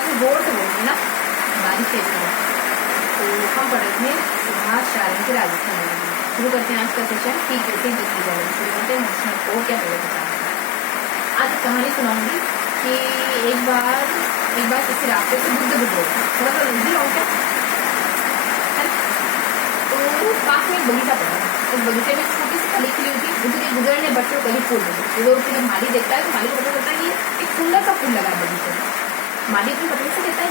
थोड़ा सा जोर से बोलिए ना, बारिश है तो हम पढ़ रहे थे सुभाष चारण के राजस्थान में। शुरू करते हैं आज का सेशन। ठीक है, शुरू करते हैं को क्या पहले बताना। आज कहानी सुनाऊंगी कि एक बार किसी रास्ते से बुद्ध गुजरे, थोड़ा सा लंबी लॉन्ग है तो पास में एक बगीचा पड़ा। उस बगीचे में छोटी सी कली खिली हुई थी। बुद्ध के गुजरने बच्चों कली फूल लगी। वो जब माली देखता है तो माली को पता चलता है कि एक सुंदर सा फूल लगा बगीचे में। माली अपनी पत्नी से कहता है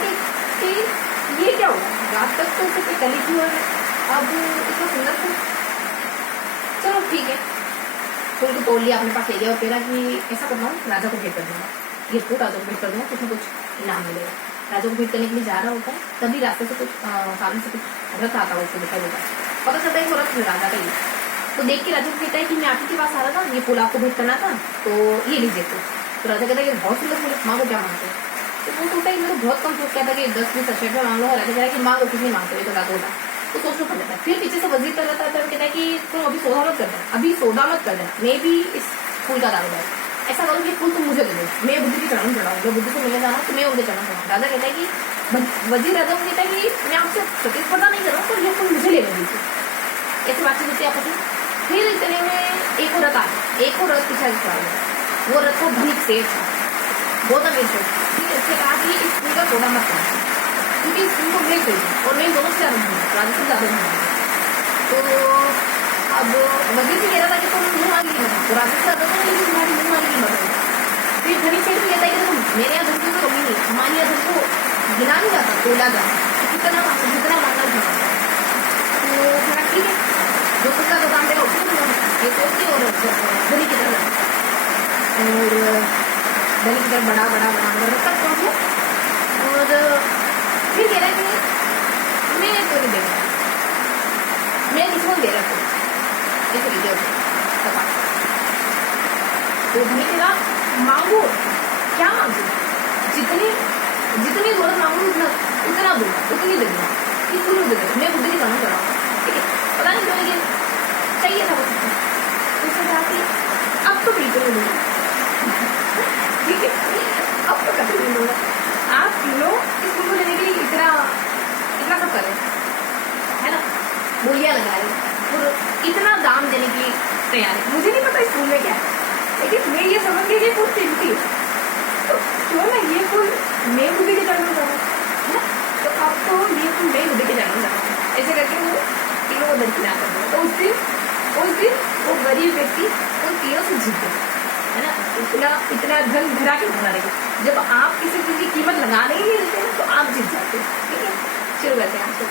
कि ये क्या हुआ, रात तक तो सिर्फ कली थी और अब इतना सुंदर फूल। चलो ठीक है, फूल को तोड़ लिया, अपने पास ले गया और कह रहा कि ऐसा करना हूँ राजा को भेंट कर दूंगा, ये फूल राजा को भेंट कर दूंगा, कुछ न कुछ इनाम मिलेगा। राजा को भेंट करने के लिए जा रहा होता है, तभी रास्ते से कुछ सामने से कुछ रथ आता है, उसको दिखाई देता है। पता चलता है कि वो रथ राजा का ही। तो देख के राजा को कहता है कि मैं आप ही के पास आ रहा था, ये फूल आपको भेंट करना था तो ये लीजिए फूल। तो राजा कहता है कि बहुत सुंदर फूल, माँ को क्या मांगते हैं। तो वो सोचता है कि मैं तो बहुत कम सोच कहता है कि 10-20 अशेर में मांग लो। राजा कहता है कि मांगो, कितनी मांगते हो, तो राजा होता तो सोचना पड़ जाता है। फिर पीछे से वजीर कर जाता है, तो कहता है कि तुम अभी सौदा मत कर देना, अभी सौदा मत कर देना, मैं भी इस फूल का दावेदार, ऐसा करो कि फूल तुम मुझे दे दो, मैं बुद्ध की चरण चढ़ाऊँ, जब बुद्ध से मिलने जाना तो मैं उनके चरण चढ़ाऊँ। राजा कहता है कि वजीर राजा को कहता है कि मैं आपसे प्रतिस्पर्धा नहीं कर रहा हूँ, पर ये फूल मुझे लेने दीजिए। ऐसी बातचीत होती है आपस में। फिर इतने में एक और रथ आया, एक और रथ पीछे चढ़ा गया। वो रथ को धनिक सेठ था, बहुत अमीर सेठ। ठीक है, उसने कहा कि इस फूल का सौदा मत करना, क्योंकि इस फूल को मैं खरीदूँ और मैं दोनों से ज्यादा हूँ, राजा से ज्यादा हूँ। तो अब वजीर भी कह रहा था कि तुम मुँह मांगी की मत, तो राजा से ज्यादा तो लेकिन तुम्हारी मुँह मांगी की मत। फिर धनिक सेठ भी कहता है कि देखो मेरे यहाँ धन की कोई कमी नहीं, हमारे यहाँ धन को गिना नहीं जाता, तोला जाता, जितना मांगना जाता। तो ठीक है, जो खुद का दुकान देगा उसको ये सोच के और धनी की तरफ और धनी की तरफ बड़ा तक पहुँचो। और फिर कह रहा है कि मैं तो नहीं देगा, मैं किसको दे रहा हूँ, ऐसे लीजिए तो धनी कह रहा मांगो, क्या मांगो, जितनी जरूरत मांगो उतना दूंगा, उतनी दे दूंगा, कि फूल दे दूंगा, मैं बुद्ध की तरह कर रहा हूँ। ठीक है, पता नहीं क्यों लेकिन चाहिए था उसने कहा कि अब तो बिल्कुल नहीं दूंगा। ठीक है, अब तो कभी नहीं दूंगा, आप तीनों इस फूल को लेने के लिए इतना सब करें, है ना, बोलियां लगाए और इतना दाम देने की तैयारी। मुझे नहीं पता इस फूल में क्या है, लेकिन मैं ये समझ गई ये फूल कीमती है, तो क्यों ना ये फूल मैं बुद्धि के चरणों करूँ, है ना। तो अब तो ये फूल मैं बुद्धि के चरणों करूँ, ऐसे करके वो तीनों को दरकिनार कर दिया। तो उस दिन वो गरीब व्यक्ति उन तीनों से जीत गया, है ना। इतना धन भरा के भरा रही, जब आप किसी चीज की कीमत लगाने ही नहीं देते ना तो आप जीत जाते हैं। ठीक है, शुरू करते हैं आज को।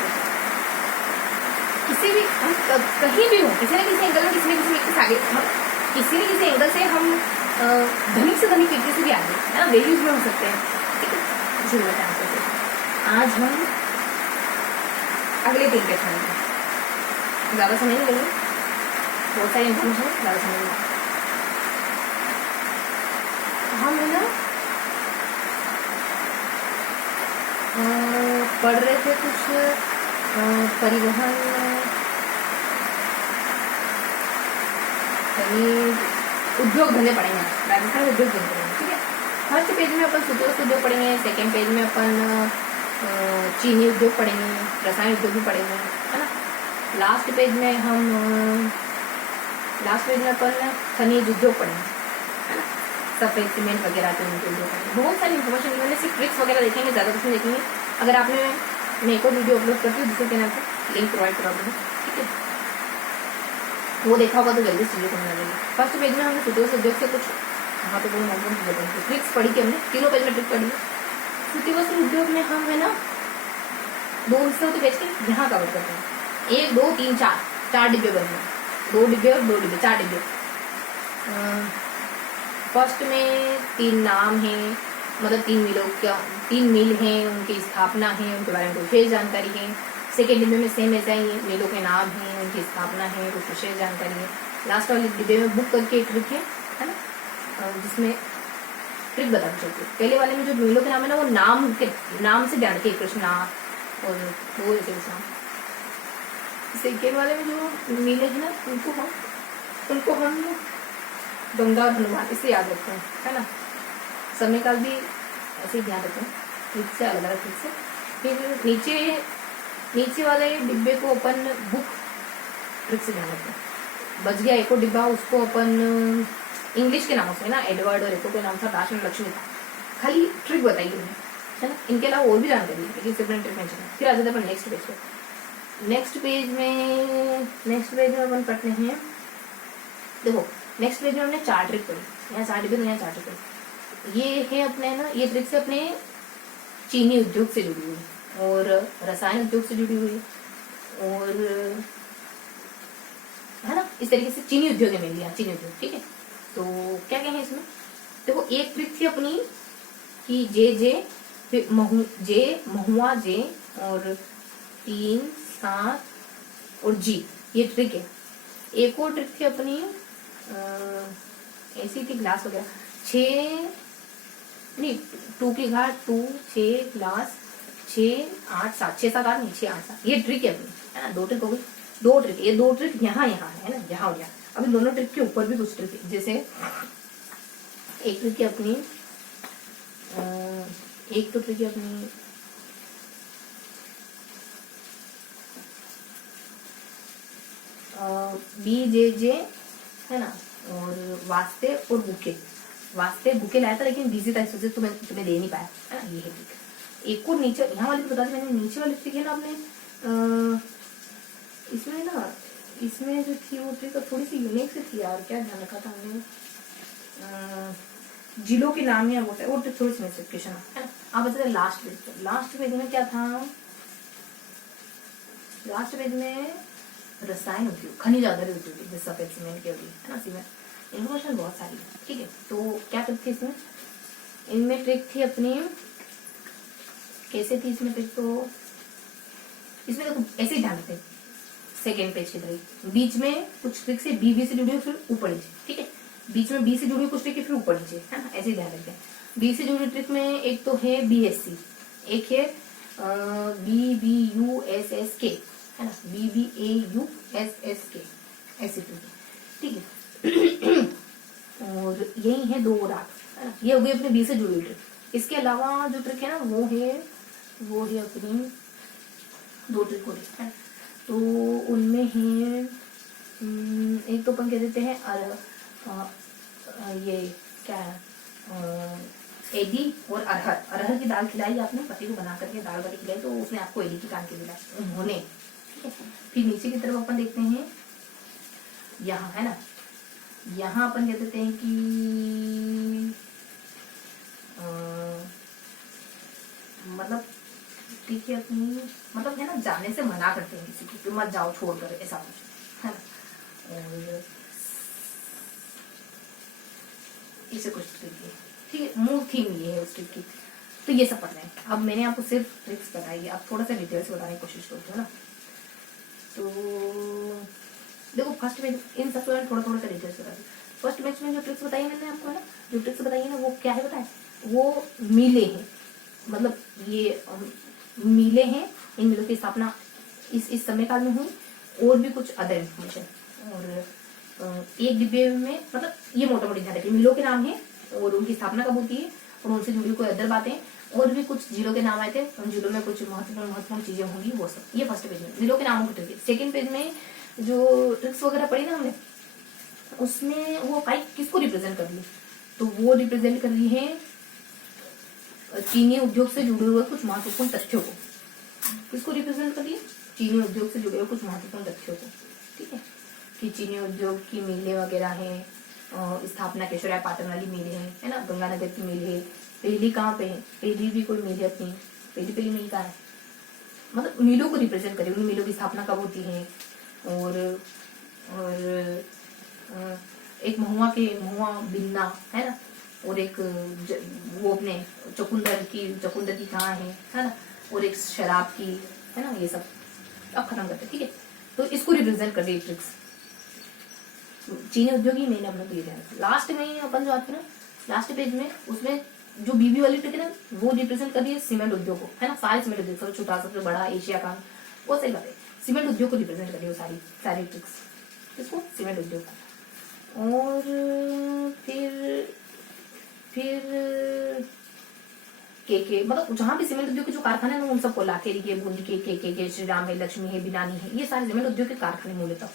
किसी भी हम कहीं भी हो, किसी न किसी एंगल में किसी न किसी व्यक्ति से आगे, किसी न किसी एंगल से हम धनिक से धनिक व्यक्ति से भी आगे, है ना, वैल्यूज में हो सकते हैं। ठीक है, शुरू करते हैं आज हम अगले 3 पे चलेंगे, ज़्यादा समय नहीं लेंगे, बहुत सारी इन्फॉर्मेशन, ज़्यादा समय नहीं। हम है ना पढ़ रहे थे कुछ परिवहन उद्योग धंधे पढ़ेंगे, राजस्थान में उद्योग धंधे पढ़ेंगे। ठीक है, फर्स्ट पेज में अपन सूचना उद्योग पढ़ेंगे, सेकेंड पेज में अपन चीनी उद्योग पढ़ेंगे, रसायन उद्योग भी पढ़ेंगे, है ना। लास्ट पेज में अपन खनिज उद्योग पढ़ेंगे, है ना, सफेद सीमेंट वगैरह के उद्योग पढ़ेंगे। बहुत सारी इन्फॉर्मेशन मैंने सिर्फ ट्रिक्स वगैरह देखेंगे, ज़्यादा कुछ नहीं देखेंगे। अगर आपने मैं एक और वीडियो अपलोड करती हूँ जिसके नाम पर लिंक प्रोवाइड करा दूँगी, ठीक है, वो देखा होगा तो जल्दी चीज़ें समझ आ जाएगी। फर्स्ट पेज में हमने सूती वस्त्र उद्योग से कुछ वहाँ पे महत्वपूर्ण ट्रिक्स पढ़ी थी हमने, तीनों पेज में ट्रिक पढ़ी है। सूती वस्त्र उद्योग में हम है ना 2 हिस्से होते पेज के, यहाँ कवर करते हैं 1 2 3 4 डिब्बे बने, 2 डिब्बे और 2 डिब्बे, 4 डिब्बे। फर्स्ट में 3 नाम हैं, मतलब 3 मिल हैं, उनकी स्थापना है, उनके बारे में कुछ विशेष जानकारी है। सेकेंड डिब्बे में सेम ऐसा ही है, मिलों के नाम हैं, उनकी स्थापना है, कुछ विशेष जानकारी है। लास्ट वाले डिब्बे में बुक करके एक ट्रिक है ना, जिसमें ट्रिक बता चलती है। पहले वाले में जो मिलों के नाम है ना, वो नाम से ध्यान रखिए, कृष्णा और वो ऐसे नाम। सेकेंड वाले में जो मिले हैं ना, उनको हम गंगा और हनुमान इससे याद रखते हैं, है ना। समय काल भी ऐसे ही ध्यान रखें। ट्रिक से अलग अलग ट्रिक से। फिर नीचे वाले डिब्बे को अपन बुक ट्रिक से ध्यान रखते हैं। बच गया एक और डिब्बा, उसको अपन इंग्लिश के नामों से ना, एडवर्ड और एको के नाम था, दाशन लक्ष्मी था। खाली ट्रिक बताइए उन्हें, है ना। इनके अलावा और भी जानकारी है लेकिन सिर्फ ट्रिक मेंशन है। फिर आ जाते हैं अपन नेक्स्ट पेज पे। नेक्स्ट पेज में अपन पढ़ते हैं, देखो नेक्स्ट पेज में हमने 4 ट्रिक पढ़ी, यहाँ 4 डिब्बे तो यहाँ 4 ट्रिक पढ़ी। ये है अपने ना, ये ट्रिक से अपने चीनी उद्योग से जुड़ी हुई और रसायन उद्योग से जुड़ी हुई और है ना, इस तरीके से चीनी उद्योग में लिया, चीनी उद्योग, ठीक है। तो क्या क्या है इसमें, देखो एक ट्रिक थी अपनी कि जे फिर महुआ जे और 3 7 और जी, ये ट्रिक है। एक और ट्रिक थी अपनी ऐसी थी, ग्लास वगैरह 6 नहीं 2 की घाट 2 6 ग्लास 6 8 7 6 7 8 नहीं 6 8 7, ये ट्रिक है अपनी, है ना। 2 ट्रिक हो गई, 2 ट्रिक, ये 2 ट्रिक यहाँ है ना, यहाँ और यहाँ। अब इन दोनों ट्रिक के ऊपर भी कुछ ट्रिक है, जैसे एक ट्रिक है अपनी, एक तो ट्रिक है अपनी BJJ, है ना, और वास्ते और बुके लाया था लेकिन बिजी था, इस वजह से तुम्हें दे नहीं पाया, है ना, ये है ट्रिक। एक और नीचे यहाँ वाली तो बता दी मैंने, नीचे वाली ट्रिक है ना आपने इसमें ना, इसमें जो थी वो ट्रिक थोड़ी सी यूनिक से थी यार, क्या ध्यान रखा था हमने, जिलों के नाम या वो ट्रिक थोड़ी सी मिसक्वेशन है ना। अब बता लास्ट पेज में क्या था, लास्ट पेज में रसायन उद्योग, खनिज आधारित उद्योग, जैसे सफेद सीमेंट के है ना, सीमेंट, इन्फॉर्मेशन बहुत सारी है, ठीक है। तो क्या ट्रिक थी इसमें, इनमें ट्रिक थी अपनी, कैसे थी इसमें ट्रिक, तो इसमें देखो ऐसे ही ध्यान रखते हैं, सेकेंड पेज की तरह बीच में कुछ ट्रिक से बी से जुड़ी हुई, फिर ऊपर नीचे, ठीक है। बीच में बी से जुड़ी हुई कुछ ट्रिक है, फिर ऊपर नीचे, है ना, ऐसे ही ध्यान रखते हैं। बी से जुड़ी ट्रिक में एक तो है BSc, एक है BBUSSK, है ना, BBAUSSK, ऐसी ट्रिक, ठीक है। और यही है 2 और 8, है ना, ये हो गई अपनी बी से जुड़ी हुई ट्रिक। इसके अलावा जो ट्रिक है ना वो है अपनी 2 ट्रिक हो रही है, तो उनमें है एक तो अपन कह देते हैं ये क्या है, एडी और अरहर की दाल खिलाई आपने पति को बना करके, दाल वाली खिलाई, तो उसने आपको एडी की कान के दिलाई उन्होंने, ठीक है। फिर नीचे की तरफ अपन देखते हैं, यहाँ है ना, यहाँ अपन कह देते हैं कि मतलब ठीक है अपनी, मतलब है ना, जाने से मना करते हैं किसी को, मत जाओ छोड़ कर, ऐसा कुछ है ना। और इसे कुछ ट्रिक है, ठीक है, मूल थीम ये है उस ट्रिक की। तो ये सब पढ़ना है। अब मैंने आपको सिर्फ ट्रिक्स बताई है, अब थोड़ा सा डिटेल से बताने की कोशिश करती हूँ ना। तो देखो फर्स्ट पेज, इन सब थोड़ा थोड़ा सा डिटेल से बता दी। फर्स्ट पेज में जो ट्रिक्स बताई मैंने आपको, है ना, जो ट्रिक्स बताई है ना, वो क्या है बताए, वो मिले हैं, मतलब ये मिले हैं, इन मिलों की स्थापना इस समय काल में हुई, और भी कुछ अदर इन्फॉर्मेशन। और एक डिब्बे में, मतलब ये मोटा मोटी ध्यान रखिए, मिलों के नाम है और उनकी स्थापना कब होती है और उनसे जुड़ी कोई अदर बातें, और भी कुछ जिलों के नाम आए थे, उन जिलों में कुछ महत्वपूर्ण चीजें होंगी, वो सब। ये फर्स्ट पेज में जिलों के नामों की ट्रिक। सेकेंड पेज में जो ट्रिक्स वगैरह पढ़ी ना हमने, उसमें वो किसको रिप्रेजेंट कर रही है, तो वो रिप्रेजेंट कर रही है चीनी उद्योग से जुड़े हुए कुछ महत्वपूर्ण तथ्यों को। किसको रिप्रेजेंट कर रही है, चीनी उद्योग से जुड़े हुए कुछ महत्वपूर्ण तथ्यों को, ठीक है। कि चीनी उद्योग की मिलें वगैरह है, स्थापना केशवराय पाटन वाली मिल है ना, गंगानगर की मिल है, पहली कहाँ पे है, पहली भी कोई मिल है अपनी, पहली मिल कहाँ है, मतलब मिलों को रिप्रेजेंट करे, उन मिलों की स्थापना कब होती है। और एक महुआ बिन्ना, है ना, और एक वो अपने चकुंदर की कहाँ है ना, और एक शराब की, है ना, ये सब अब खत्म करते हैं, ठीक है। तो इसको रिप्रेजेंट कर रही ट्रिक्स चीनी उद्योग ही मैंने अपने दिए थे। लास्ट में अपन जो आते हैं ना, लास्ट पेज में, उसमें जो बीबी वाली ट्रिक है ना, वो रिप्रेजेंट कर रही है सीमेंट उद्योग को, है ना, सारे सीमेंट उद्योग, सबसे छोटा सबसे बड़ा एशिया का, वो सही बात है, सीमेंट उद्योग को रिप्रेजेंट कर रही है सारी ट्रिक्स, इसको सीमेंट उद्योग को। और फिर के मतलब जहां भी सीमेंट उद्योग के जो कारखाने हैं उन सबको लाखेरी के, बूंदी के श्री राम है, लक्ष्मी है, बिनानी है, ये सारे सीमेंट उद्योग के कारखाने मूलतः।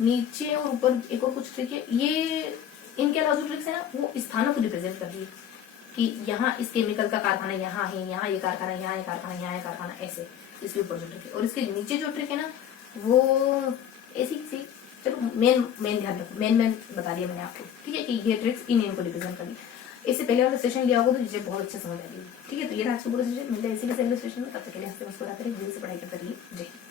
नीचे और ऊपर एक और कुछ ट्रिक है, ये इनके अलावा जो ट्रिक्स है ना वो स्थानों को रिप्रेजेंट कर रही है कि यहाँ इस केमिकल का कारखाना यहाँ है, यहाँ ये कारखाना, यहाँ ये कारखाना, यहाँ ये कारखाना, ऐसे इसके ऊपर जो ट्रिक है। और इसके नीचे जो ट्रिक है ना वो ऐसी सी, चलो मेन ध्यान रखो, मेन बता दिया मैंने आपको, ठीक है, कि ये ट्रिक्स इनको रिप्रेजेंट करनी। इससे पहले वाला सेशन लिया होगा तो चीजें बहुत अच्छे समझ आ गई, ठीक है। तो ये आज का पूरा सेशन मिलता है इसी के सेशन में, तब तक के लिए हंसते मुस्कुराते रहिए, दिल से पढ़ाई करते रहिए। जय हिंद।